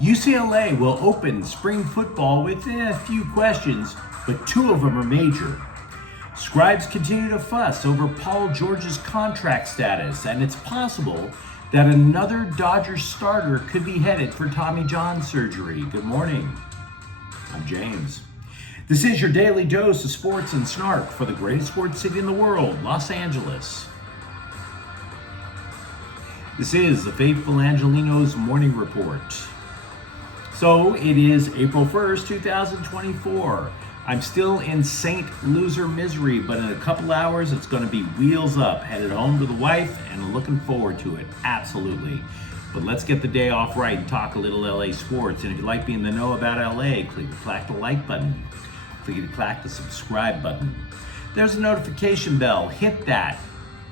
UCLA will open spring football with a few questions, but two of them are major. Scribes continue to fuss over Paul George's contract status, and it's possible that another Dodgers starter could be headed for Tommy John surgery. Good morning. I'm James. This is your daily dose of sports and snark for the greatest sports city in the world, Los Angeles. This is the faithful Angelenos morning report. So it is April 1st, 2024. I'm still in St. Loser misery, but in a couple hours it's going to be wheels up, headed home to the wife, and looking forward to it, absolutely. But let's get the day off right and talk a little LA sports. And if you like being in the know about LA, clack the like button. Clack the subscribe button. There's a notification bell, hit that.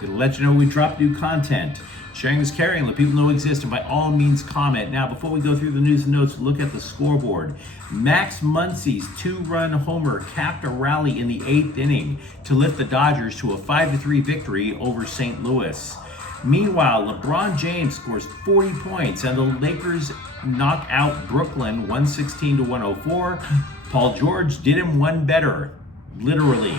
It'll let you know we drop new content. Sharing is caring, let people know we exist, and by all means comment. Now, before we go through the news and notes, look at the scoreboard. Max Muncy's two-run homer capped a rally in the 8th inning to lift the Dodgers to a 5-3 victory over St. Louis. Meanwhile, LeBron James scores 40 points, and the Lakers knock out Brooklyn 116-104. Paul George did him one better, literally,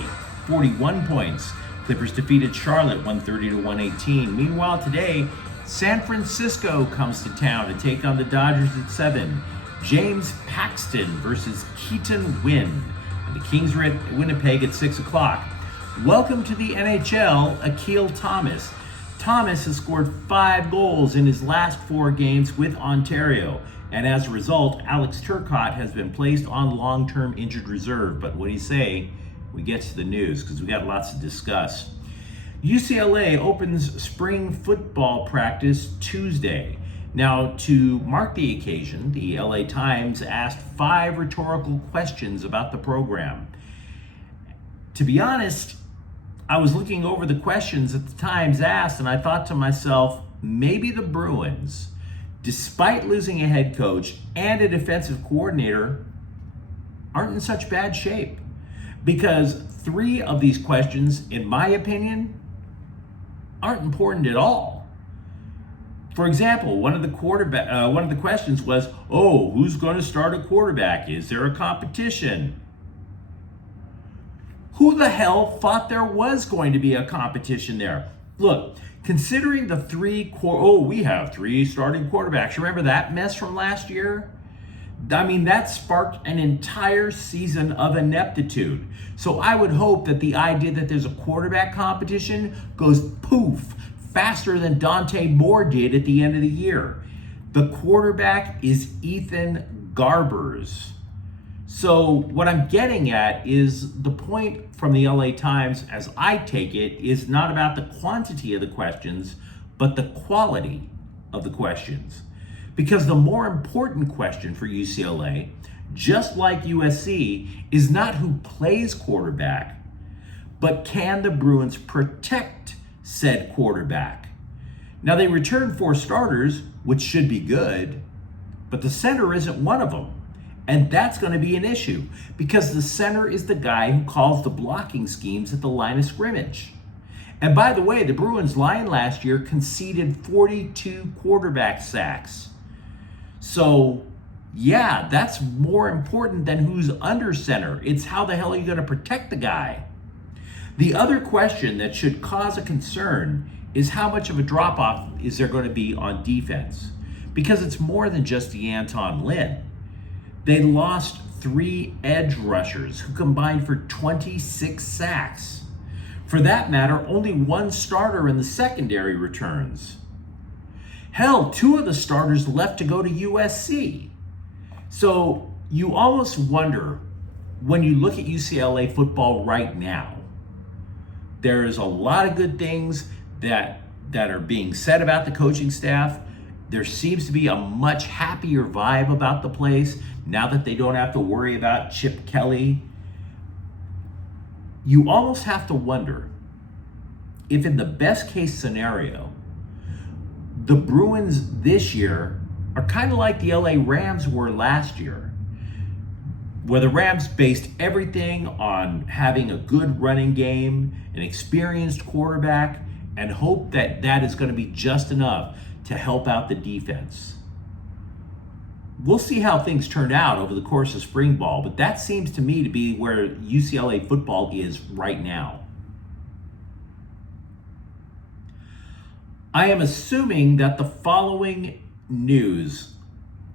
41 points. Clippers defeated Charlotte 130-118. Meanwhile, today, San Francisco comes to town to take on the Dodgers at 7. James Paxton versus Keaton Wynn. And the Kings are at Winnipeg at 6 o'clock. Welcome to the NHL, Akil Thomas. Thomas has scored 5 goals in his last 4 games with Ontario. And as a result, Alex Turcotte has been placed on long-term injured reserve. But what do you say? We get to the news because we got lots to discuss. UCLA opens spring football practice Tuesday. Now, to mark the occasion, the LA Times asked 5 rhetorical questions about the program. To be honest, I was looking over the questions that the Times asked, and I thought to myself, maybe the Bruins, despite losing a head coach and a defensive coordinator, aren't in such bad shape. Because 3 of these questions, in my opinion, aren't important at all. For example, one of the questions was, who's going to start a quarterback? Is there a competition? Who the hell thought there was going to be a competition there? Look, considering the we have 3 starting quarterbacks. Remember that mess from last year? I mean, that sparked an entire season of ineptitude. So I would hope that the idea that there's a quarterback competition goes poof faster than Dante Moore did at the end of the year. The quarterback is Ethan Garbers. So what I'm getting at is the point from the LA Times, as I take it, is not about the quantity of the questions, but the quality of the questions. Because the more important question for UCLA, just like USC, is not who plays quarterback, but can the Bruins protect said quarterback? Now, they returned 4 starters, which should be good, but the center isn't one of them. And that's going to be an issue because the center is the guy who calls the blocking schemes at the line of scrimmage. And by the way, the Bruins line last year conceded 42 quarterback sacks. So, yeah, that's more important than who's under center. It's how the hell are you going to protect the guy? The other question that should cause a concern is how much of a drop-off is there going to be on defense? Because it's more than just Anton Lynn. They lost 3 edge rushers who combined for 26 sacks. For that matter, only 1 starter in the secondary returns. Hell, 2 of the starters left to go to USC. So you almost wonder, when you look at UCLA football right now, there's a lot of good things that are being said about the coaching staff. There seems to be a much happier vibe about the place now that they don't have to worry about Chip Kelly. You almost have to wonder if in the best case scenario, the Bruins this year are kind of like the LA Rams were last year, where the Rams based everything on having a good running game, an experienced quarterback, and hope that that is going to be just enough to help out the defense. we'll see how things turn out over the course of spring ball, but that seems to me to be where UCLA football is right now. I am assuming that the following news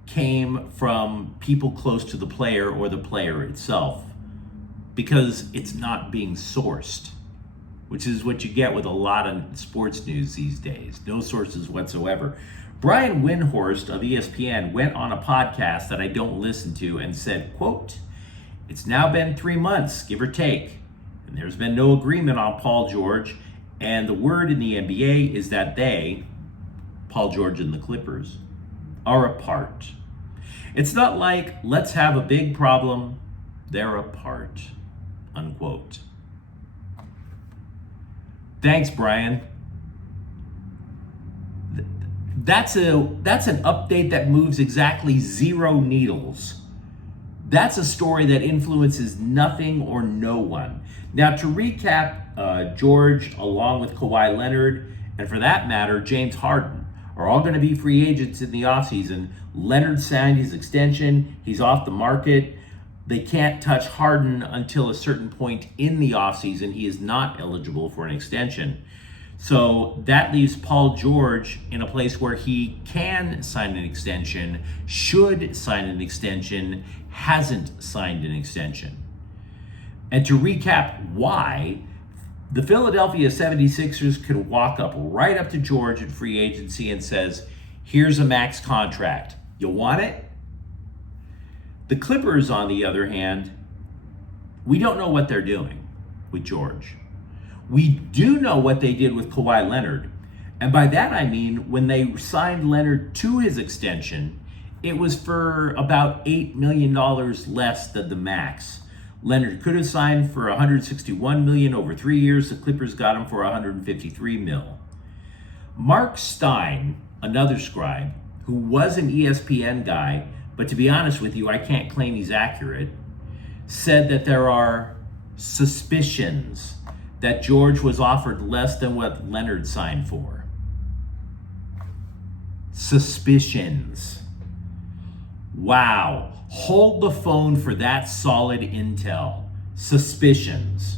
came from people close to the player or the player itself, because it's not being sourced, which is what you get with a lot of sports news these days. No sources whatsoever. Brian Windhorst of ESPN went on a podcast that I don't listen to and said, quote, "It's now been 3 months, give or take, and there's been no agreement on Paul George, and the word in the NBA is that they, Paul George and the Clippers, are apart. It's not like, let's have a big problem, they're apart," unquote. Thanks, Brian. That's an update that moves exactly 0 needles. That's a story that influences nothing or no one. Now, to recap, George, along with Kawhi Leonard, and for that matter, James Harden, are all going to be free agents in the offseason. Leonard signed his extension. He's off the market. They can't touch Harden until a certain point in the offseason. He is not eligible for an extension. So that leaves Paul George in a place where he can sign an extension, should sign an extension, hasn't signed an extension. And to recap why, the Philadelphia 76ers could walk up right up to George at free agency and says, "Here's a max contract. You want it?" The Clippers, on the other hand, we don't know what they're doing with George. We do know what they did with Kawhi Leonard. And by that I mean, when they signed Leonard to his extension, it was for about $8 million less than the max. Leonard could have signed for $161 million over 3 years. The Clippers got him for $153 million. Mark Stein, another scribe, who was an ESPN guy, but to be honest with you, I can't claim he's accurate, said that there are suspicions that George was offered less than what Leonard signed for. Suspicions. Wow. Hold the phone for that solid intel. Suspicions.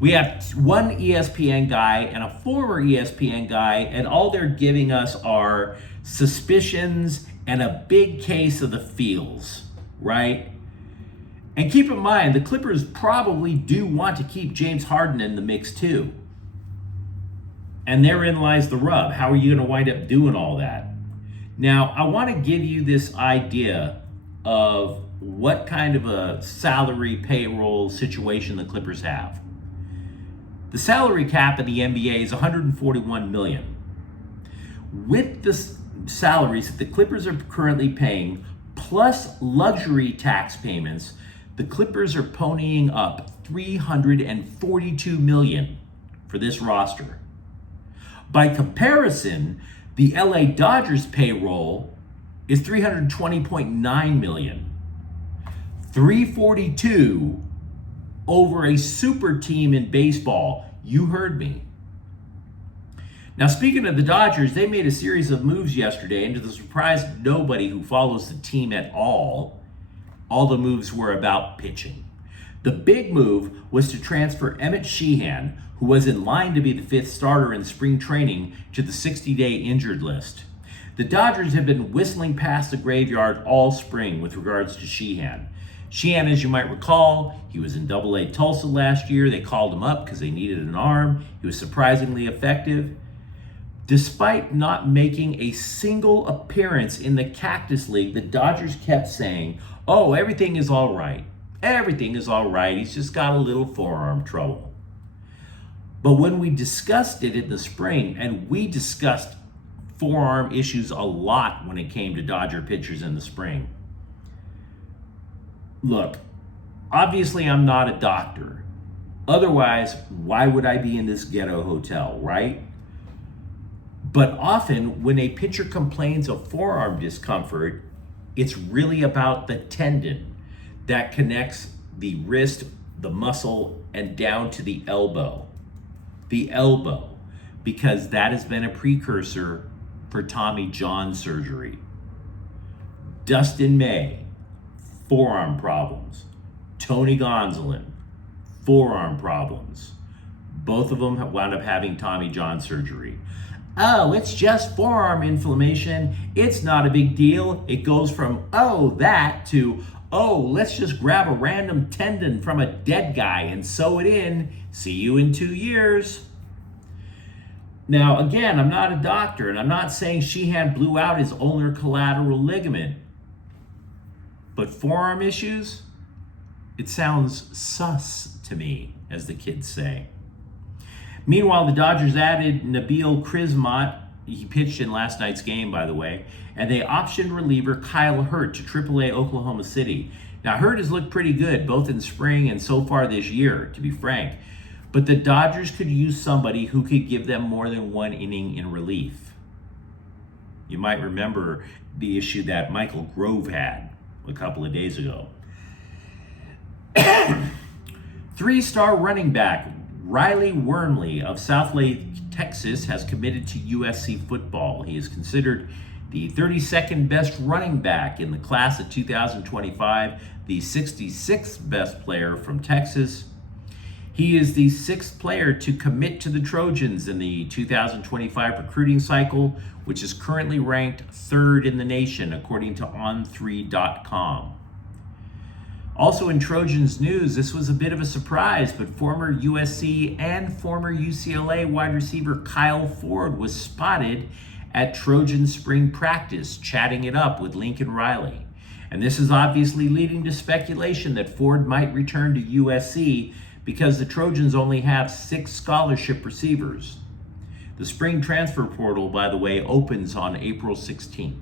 We have one ESPN guy and a former ESPN guy, and all they're giving us are suspicions and a big case of the feels, right? And keep in mind, the Clippers probably do want to keep James Harden in the mix too. And therein lies the rub. How are you going to wind up doing all that? Now, I want to give you this idea of what kind of a salary payroll situation the Clippers have. The salary cap in the NBA is $141 million. With the salaries that the Clippers are currently paying, plus luxury tax payments, the Clippers are ponying up $342 million for this roster. By comparison, the LA Dodgers payroll is $320.9 million. $342 over a super team in baseball. You heard me. Now, speaking of the Dodgers, they made a series of moves yesterday, and to the surprise of nobody who follows the team at all the moves were about pitching. The big move was to transfer Emmett Sheehan, who was in line to be the 5th starter in spring training, to the 60-day injured list. The Dodgers have been whistling past the graveyard all spring with regards to Sheehan. Sheehan, as you might recall, he was in Double-A Tulsa last year. They called him up because they needed an arm. He was surprisingly effective. Despite not making a single appearance in the Cactus League, the Dodgers kept saying, "Oh, everything is all right. Everything is all right. He's just got a little forearm trouble." But when we discussed it in the spring, and we discussed forearm issues a lot when it came to Dodger pitchers in the spring. Look, obviously I'm not a doctor. Otherwise, why would I be in this ghetto hotel, right? But often when a pitcher complains of forearm discomfort, it's really about the tendon that connects the wrist, the muscle, and down to the elbow. The elbow, because that has been a precursor for Tommy John surgery. Dustin May, forearm problems. Tony Gonsolin, forearm problems. Both of them have wound up having Tommy John surgery. Oh, it's just forearm inflammation. It's not a big deal. It goes from, oh, that to, oh, let's just grab a random tendon from a dead guy and sew it in. See you in 2 years. Now, again, I'm not a doctor, and I'm not saying Sheehan blew out his ulnar collateral ligament. But forearm issues, it sounds sus to me, as the kids say. Meanwhile, the Dodgers added Nabil Crismot. He pitched in last night's game, by the way. And they optioned reliever Kyle Hurt to AAA Oklahoma City. Now, Hurt has looked pretty good, both in spring and so far this year, to be frank. But the Dodgers could use somebody who could give them more than 1 inning in relief. You might remember the issue that Michael Grove had a couple of days ago. 3-star running back Riley Wormley of Southlake, Texas, has committed to USC football. He is considered the 32nd best running back in the class of 2025, the 66th best player from Texas. He is the 6th player to commit to the Trojans in the 2025 recruiting cycle, which is currently ranked 3rd in the nation, according to On3.com. Also in Trojans news, this was a bit of a surprise, but former USC and former UCLA wide receiver Kyle Ford was spotted at Trojan spring practice, chatting it up with Lincoln Riley. And this is obviously leading to speculation that Ford might return to USC because the Trojans only have 6 scholarship receivers. The spring transfer portal, by the way, opens on April 16th.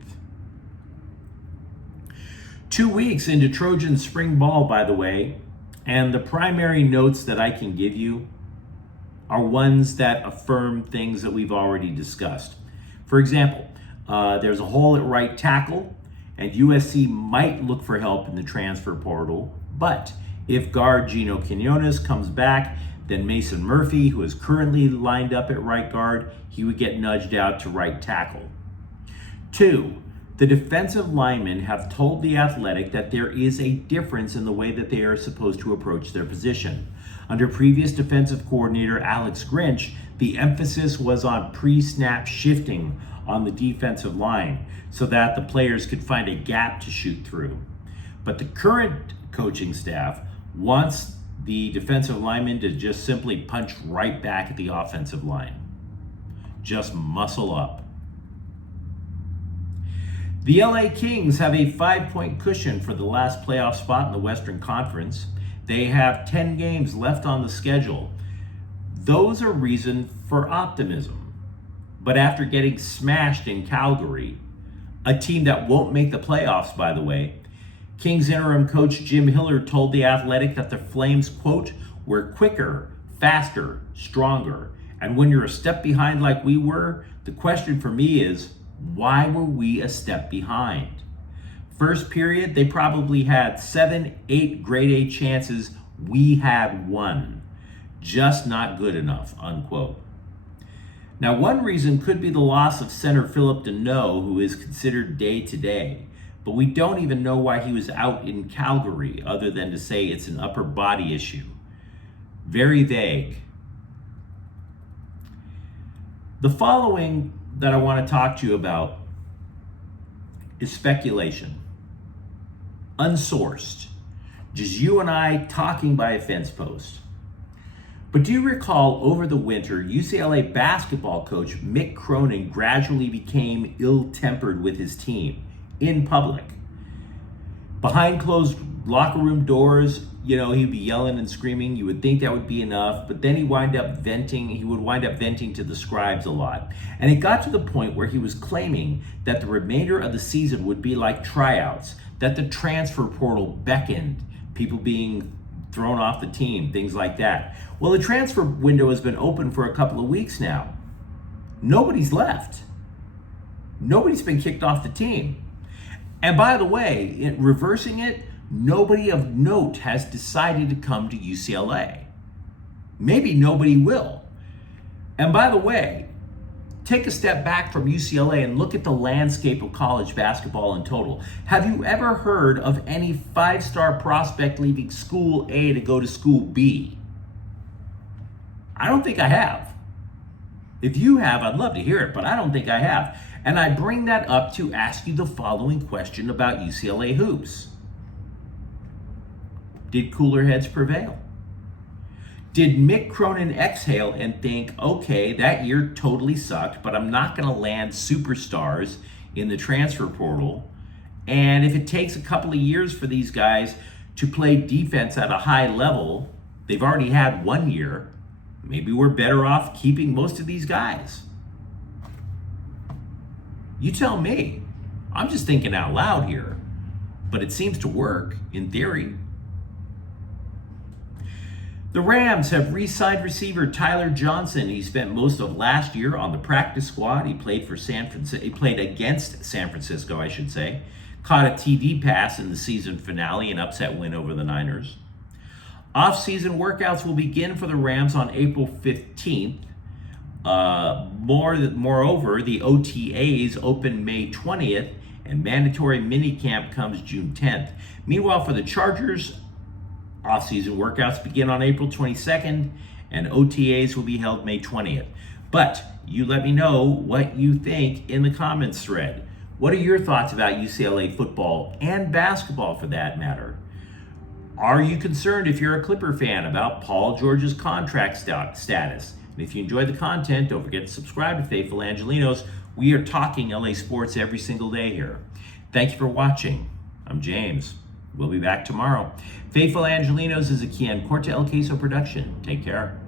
2 weeks into Trojan spring ball, by the way, and the primary notes that I can give you are ones that affirm things that we've already discussed. For example, there's a hole at right tackle, and USC might look for help in the transfer portal, but if guard Gino Quinones comes back, then Mason Murphy, who is currently lined up at right guard, he would get nudged out to right tackle. 2, the defensive linemen have told The Athletic that there is a difference in the way that they are supposed to approach their position. Under previous defensive coordinator Alex Grinch, the emphasis was on pre-snap shifting on the defensive line so that the players could find a gap to shoot through. But the current coaching staff wants the defensive linemen to just simply punch right back at the offensive line. Just muscle up. The LA Kings have a 5-point cushion for the last playoff spot in the Western Conference. They have 10 games left on the schedule. Those are reason for optimism. But after getting smashed in Calgary, a team that won't make the playoffs, by the way, Kings interim coach Jim Hillard told The Athletic that the Flames, quote, were quicker, faster, stronger. And when you're a step behind like we were, the question for me is, why were we a step behind? First period, they probably had 7-8 grade A chances. We had 1. Just not good enough, unquote. Now, one reason could be the loss of center Philip Deneau, who is considered day-to-day. But we don't even know why he was out in Calgary, other than to say it's an upper body issue. Very vague. The following that I want to talk to you about is speculation. Unsourced. Just you and I talking by a fence post. But do you recall over the winter, UCLA basketball coach Mick Cronin gradually became ill-tempered with his team in public? Behind closed locker room doors, he'd be yelling and screaming. You would think that would be enough, but then he would wind up venting to the Scribes a lot. And it got to the point where he was claiming that the remainder of the season would be like tryouts, that the transfer portal beckoned, people being thrown off the team, things like that. Well, the transfer window has been open for a couple of weeks now. Nobody's left. Nobody's been kicked off the team. And by the way, in reversing it, nobody of note has decided to come to UCLA. Maybe nobody will. And by the way, Take a step back from UCLA and look at the landscape of college basketball in total. Have you ever heard of any five-star prospect leaving school A to go to school B? I don't think I have. If you have, I'd love to hear it, but I don't think I have. And I bring that up to ask you the following question about UCLA hoops. Did cooler heads prevail? Did Mick Cronin exhale and think, okay, that year totally sucked, but I'm not going to land superstars in the transfer portal. And if it takes a couple of years for these guys to play defense at a high level, they've already had 1 year, maybe we're better off keeping most of these guys. You tell me. I'm just thinking out loud here, but it seems to work in theory. The Rams have re-signed receiver Tyler Johnson. He spent most of last year on the practice squad. He played for He played against San Francisco, I should say. Caught a TD pass in the season finale, an upset win over the Niners. Off-season workouts will begin for the Rams on April 15th. Moreover, the OTAs open May 20th, and mandatory minicamp comes June 10th. Meanwhile, for the Chargers, off-season workouts begin on April 22nd, and OTAs will be held May 20th. But you let me know what you think in the comments thread. What are your thoughts about UCLA football and basketball for that matter? Are you concerned, if you're a Clipper fan, about Paul George's contract status? And if you enjoy the content, don't forget to subscribe to Faithful Angelenos. We are talking LA sports every single day here. Thank you for watching. I'm James. We'll be back tomorrow. Faithful Angelenos is a Kian Corte El Queso production. Take care.